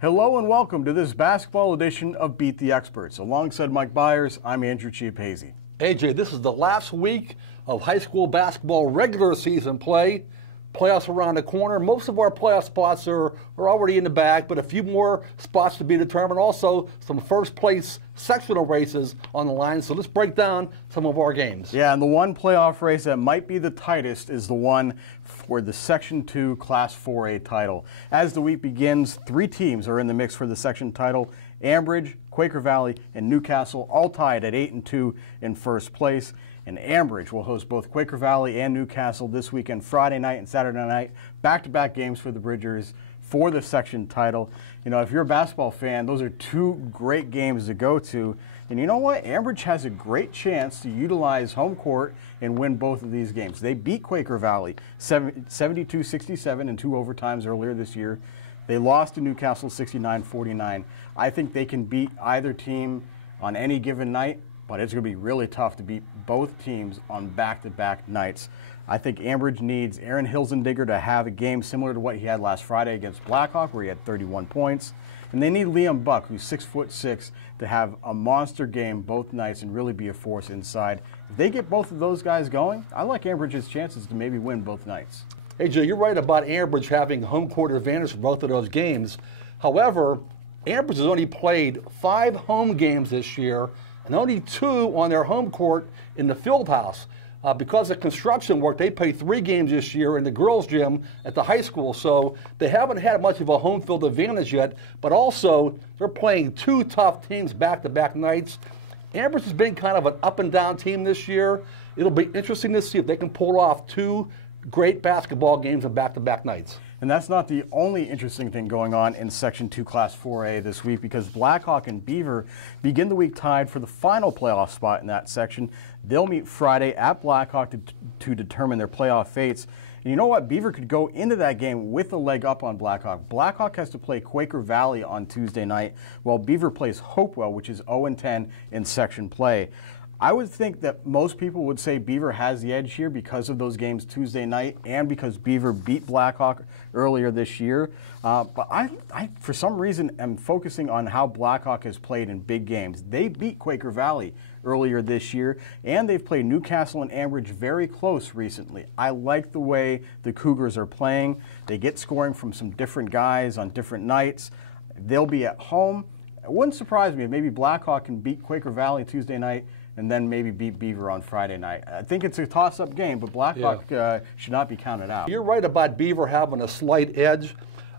Hello and welcome to this basketball edition of Beat the Experts. Alongside Mike Bires, I'm Andrew Chiappazzi. AJ, this is the last week of high school basketball regular season play. Playoffs around the corner. Most of our playoff spots are already in the bag, but a few more spots to be determined. Also, some first place sectional races on the line. So let's break down some of our games. Yeah, and the one playoff race that might be the tightest is the one for the Section 2 Class 4A title. As the week begins, 3 teams are in the mix for the section title. Ambridge, Quaker Valley, and Newcastle all tied at 8-2 in first place. And Ambridge will host both Quaker Valley and Newcastle this weekend, Friday night and Saturday night. Back-to-back games for the Bridgers for the section title. You know, if you're a basketball fan, those are 2 great games to go to. And you know what? Ambridge has a great chance to utilize home court and win both of these games. They beat Quaker Valley 72-67 in 2 overtimes earlier this year. They lost to Newcastle 69-49. I think they can beat either team on any given night, but it's going to be really tough to beat both teams on back-to-back nights. I think Ambridge needs Aaron Hilzendigger to have a game similar to what he had last Friday against Blackhawk, where he had 31 points. And they need Liam Buck, who's 6'6", to have a monster game both nights and really be a force inside. If they get both of those guys going, I like Ambridge's chances to maybe win both nights. Hey, Joe, you're right about Ambridge having home court advantage for both of those games. However, Ambridge has only played 5 home games this year and only 2 on their home court in the field house. Because of construction work, they played 3 games this year in the girls' gym at the high school, so they haven't had much of a home field advantage yet, but also they're playing 2 tough teams back-to-back nights. Ambridge has been kind of an up-and-down team this year. It'll be interesting to see if they can pull off 2 great basketball games on back-to-back nights. And that's not the only interesting thing going on in Section 2 Class 4A this week, because Blackhawk and Beaver begin the week tied for the final playoff spot in that section. They'll meet Friday at Blackhawk to determine their playoff fates. And you know what? Beaver could go into that game with a leg up on Blackhawk. Blackhawk has to play Quaker Valley on Tuesday night, while Beaver plays Hopewell, which is 0-10 in section play. I would think that most people would say Beaver has the edge here because of those games Tuesday night and because Beaver beat Blackhawk earlier this year. But I, for some reason, am focusing on how Blackhawk has played in big games. They beat Quaker Valley earlier this year, and they've played Newcastle and Ambridge very close recently. I like the way the Cougars are playing. They get scoring from some different guys on different nights. They'll be at home. It wouldn't surprise me if maybe Blackhawk can beat Quaker Valley Tuesday night and then maybe beat Beaver on Friday night. I think it's a toss-up game, but Blackhawk should not be counted out. You're right about Beaver having a slight edge,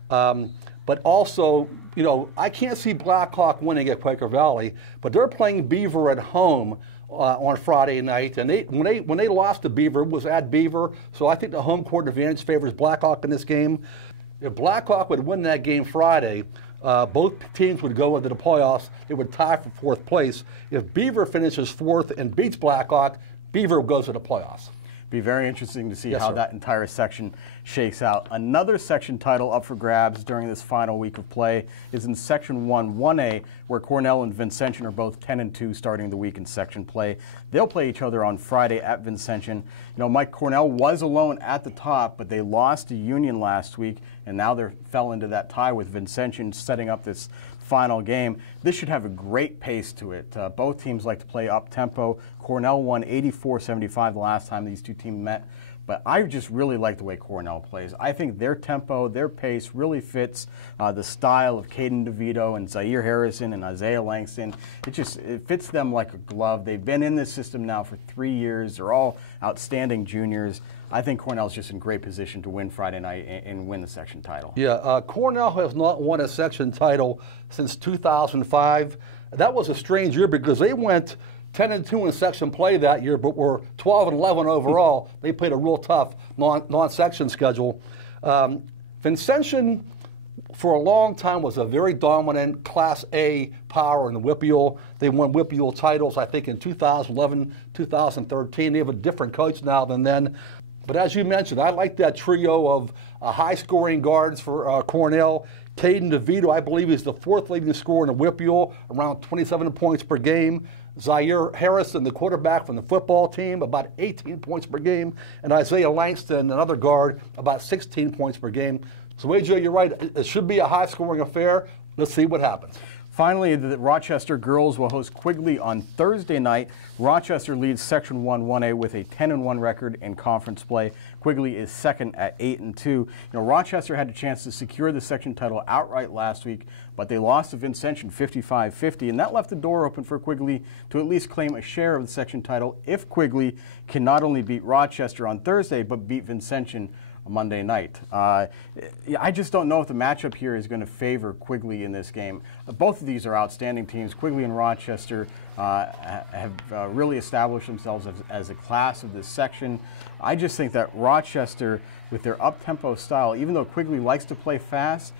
but also, you know, I can't see Blackhawk winning at Quaker Valley, but they're playing Beaver at home on Friday night, and when they lost to Beaver, it was at Beaver, so I think the home court advantage favors Blackhawk in this game. If Blackhawk would win that game Friday, both teams would go into the playoffs. It would tie for 4th place. If Beaver finishes 4th and beats Blackhawk, Beaver goes to the playoffs. Be very interesting to see how that entire section shakes out. Another section title up for grabs during this final week of play is in Section 1A, where Cornell and Vincentian are both 10-2 starting the week in section play. They'll play each other on Friday at Vincentian. You know, Mike, Cornell was alone at the top, but they lost to Union last week, and now they fell into that tie with Vincentian setting up this final game. This should have a great pace to it. Both teams like to play up-tempo. Cornell won 84-75 the last time these 2 teams met, but I just really like the way Cornell plays. I think their tempo, their pace really fits the style of Caden DeVito and Zaire Harrison and Isaiah Langston. It fits them like a glove. They've been in this system now for 3 years. They're all outstanding juniors. I think Cornell's just in great position to win Friday night and win the section title. Yeah, Cornell has not won a section title since 2005. That was a strange year because they went 10-2 in section play that year, but were 12-11 overall. They played a real tough non-section schedule. Vincentian, for a long time, was a very dominant Class A power in the WPIAL. They won WPIAL titles, I think, in 2011, 2013. They have a different coach now than then. But as you mentioned, I like that trio of high-scoring guards for Cornell. Caden DeVito, I believe, is the 4th leading scorer in the WPIAL, around 27 points per game. Zaire Harrison, the quarterback from the football team, about 18 points per game. And Isaiah Langston, another guard, about 16 points per game. So, AJ, you're right. It should be a high-scoring affair. Let's see what happens. Finally, the Rochester girls will host Quigley on Thursday night. Rochester leads Section 1 1A with a 10-1 record in conference play. Quigley is second at 8-2. You know, Rochester had a chance to secure the section title outright last week, but they lost to Vincentian 55-50, and that left the door open for Quigley to at least claim a share of the section title if Quigley can not only beat Rochester on Thursday, but beat Vincentian Monday night. I just don't know if the matchup here is going to favor Quigley in this game. Both of these are outstanding teams. Quigley and Rochester have really established themselves as a class of this section. I just think that Rochester, with their up-tempo style, even though Quigley likes to play fast,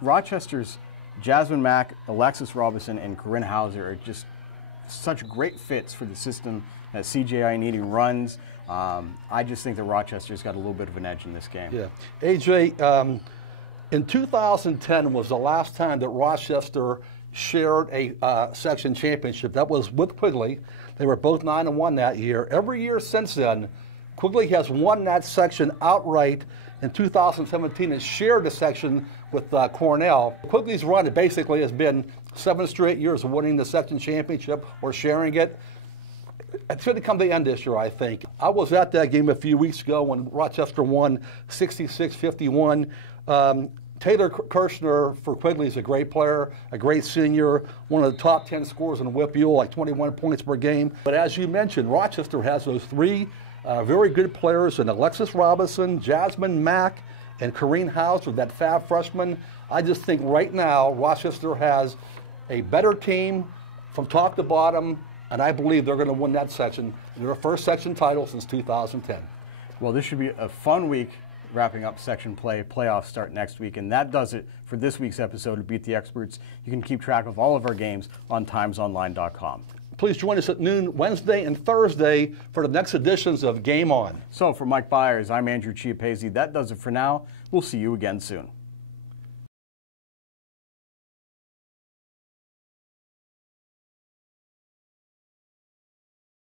Rochester's Jasmine Mack, Alexis Robinson, and Corinne Hauser are just such great fits for the system that CJI Needing runs. I just think that Rochester's got a little bit of an edge in this game. Yeah. AJ, in 2010 was the last time that Rochester shared a section championship. That was with Quigley. They were both 9-1 that year. Every year since then, Quigley has won that section outright. In 2017, it shared the section with Cornell. Quigley's run basically has been 7 straight years of winning the section championship or sharing it. It's going to come to the end this year, I think. I was at that game a few weeks ago when Rochester won 66-51. Taylor Kirshner for Quigley is a great player, a great senior, one of the top 10 scorers in WIPUL, like 21 points per game. But as you mentioned, Rochester has those three very good players in Alexis Robinson, Jasmine Mack, and Corinne Hauser, that fab freshman. I just think right now Rochester has a better team from top to bottom, and I believe they're going to win that section, their first section title since 2010. Well, this should be a fun week wrapping up section play. Playoffs start next week, and that does it for this week's episode of Beat the Experts. You can keep track of all of our games on timesonline.com. Please join us at noon Wednesday and Thursday for the next editions of Game On. So for Mike Bires, I'm Andrew Chiappazzi. That does it for now. We'll see you again soon.